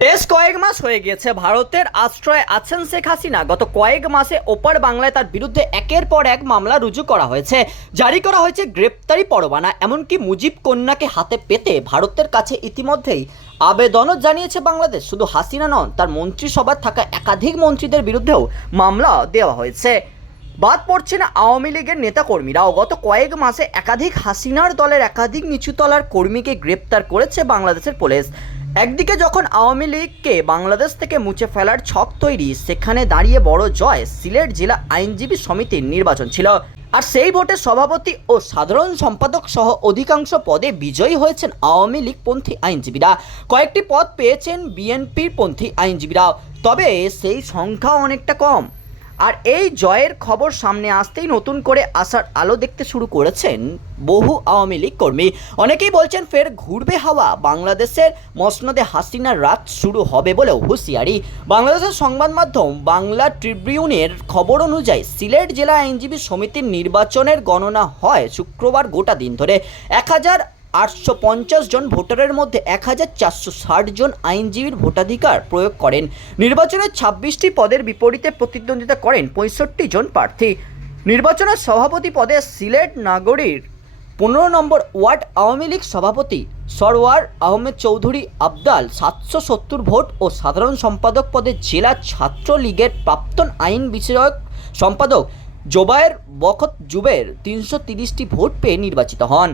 বেশ কয়েক মাস হয়ে গিয়েছে ভারতের আশ্রয়ে আছেন শেখ হাসিনা। গত কয়েক মাসে ওপার বাংলায় তার বিরুদ্ধে একের পর এক মামলা রুজু করা হয়েছে। জারি করা হয়েছে গ্রেপ্তারি পরোয়ানা, এমনকি মুজিব কন্যাকে হাতে পেতে ভারতের কাছে ইতিমধ্যেই আবেদনও জানিয়েছে বাংলাদেশ। শুধু হাসিনা নন, তার মন্ত্রিসভায় থাকা একাধিক মন্ত্রীদের বিরুদ্ধেও মামলা দেওয়া হয়েছে। বাদ পড়ছে না আওয়ামী লীগের নেতাকর্মীরাও। গত কয়েক মাসে একাধিক হাসিনার দলের একাধিক নিচুতলার কর্মীকে গ্রেপ্তার করেছে বাংলাদেশের পুলিশ। একদিকে যখন আওয়ামী লীগকে বাংলাদেশ থেকে মুছে ফেলার ছক তৈরি, সেখানে দাঁড়িয়ে বড় জয় সিলেট জেলা আইনজীবী সমিতির নির্বাচন ছিল। আর সেই ভোটে সভাপতি ও সাধারণ সম্পাদক সহ অধিকাংশ পদে বিজয়ী হয়েছেন আওয়ামী লীগপন্থী আইনজীবীরা। কয়েকটি পদ পেয়েছেন বিএনপির পন্থী আইনজীবীরাও। তবে সেই সংখ্যা অনেকটা কম। আর এই জয়ের খবর সামনে আসতেই নতুন করে আসার আলো দেখতে শুরু করেছেন বহু আওয়ামী লীগ কর্মী। অনেকেই বলছেন ফের ঘুরবে হাওয়া, বাংলাদেশের মসনদে হাসিনার রাত শুরু হবে বলেও হুঁশিয়ারি। বাংলাদেশের সংবাদ মাধ্যম বাংলা ট্রিবিউনের খবর অনুযায়ী সিলেট জেলা আইনজীবী সমিতির নির্বাচনের গণনা হয় শুক্রবার গোটা দিন ধরে। এক হাজার আটশো পঞ্চাশ জন ভোটারের মধ্যে এক হাজার চারশো ষাট জন আইনজীবীর ভোটাধিকার প্রয়োগ করেন। নির্বাচনের ছাব্বিশটি পদের বিপরীতে প্রতিদ্বন্দ্বিতা করেন পঁয়ষট্টি জন প্রার্থী। নির্বাচনের সভাপতি পদে সিলেট নাগরীর পনেরো নম্বর ওয়ার্ড আওয়ামী লীগ সভাপতি সরওয়ার আহমেদ চৌধুরী আবদাল সাতশো সত্তর ভোট ও সাধারণ সম্পাদক পদে জেলা ছাত্র লীগের প্রাক্তন আইন বিষয়ক সম্পাদক জোবায়ের বখত জুবের তিনশো তিরিশটি ভোট পেয়ে নির্বাচিত হন।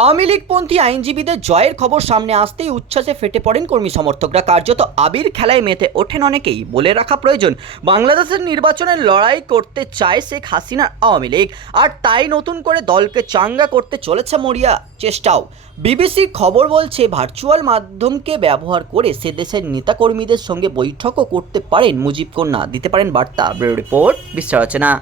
আওয়ামী লীগপন্থী আইনজীবীদের জয়ের খবর সামনে আসতেই উচ্ছ্বাসে ফেটে পড়েন কর্মী সমর্থকরা। কার্যত আবির খেলায় মেতে ওঠেন অনেকেই, বলে রাখা প্রয়োজন। বাংলাদেশের নির্বাচনের লড়াই করতে চায় শেখ হাসিনার আওয়ামী লীগ, আর তাই নতুন করে দলকে চাঙ্গা করতে চলেছে মরিয়া চেষ্টাও। বিবিসির খবর বলছে, ভার্চুয়াল মাধ্যমকে ব্যবহার করে সে দেশের নেতাকর্মীদের সঙ্গে বৈঠকও করতে পারেন মুজিব কন্যা। দিতে পারেন বার্তা, ব্যুরো রিপোর্ট বিশ্লেষণা